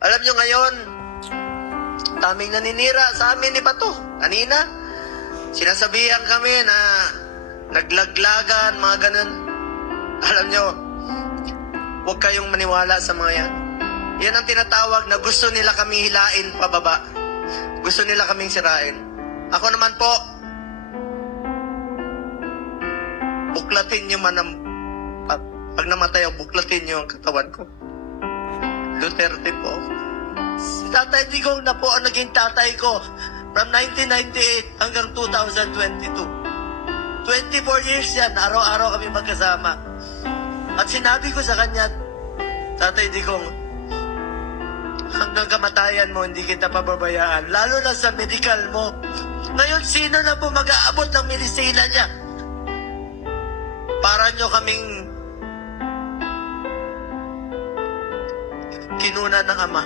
Alam nyo ngayon, daming naninira sa amin ni Bato. Kanina, sinasabihan kami na naglaglagan, mga ganun. Alam nyo, huwag kayong maniwala sa mga yan. Yan ang tinatawag na gusto nila kami hilain pababa. Gusto nila kaming sirain. Ako naman po, buklatin nyo man ang pag, pag namatay ako, buklatin nyo ang katawan ko. Duterte po. Si Tatay Digong na po ang naging tatay ko from 1998 hanggang 2022. 24 years yan, araw-araw kami magkasama. At sinabi ko sa kanya, Tatay Digong, hanggang kamatayan mo, hindi kita pababayaan. Lalo na sa medical mo. Ngayon, sino na po mag-aabot ng medisina niya? Para nyo kaming kinuna ng ama.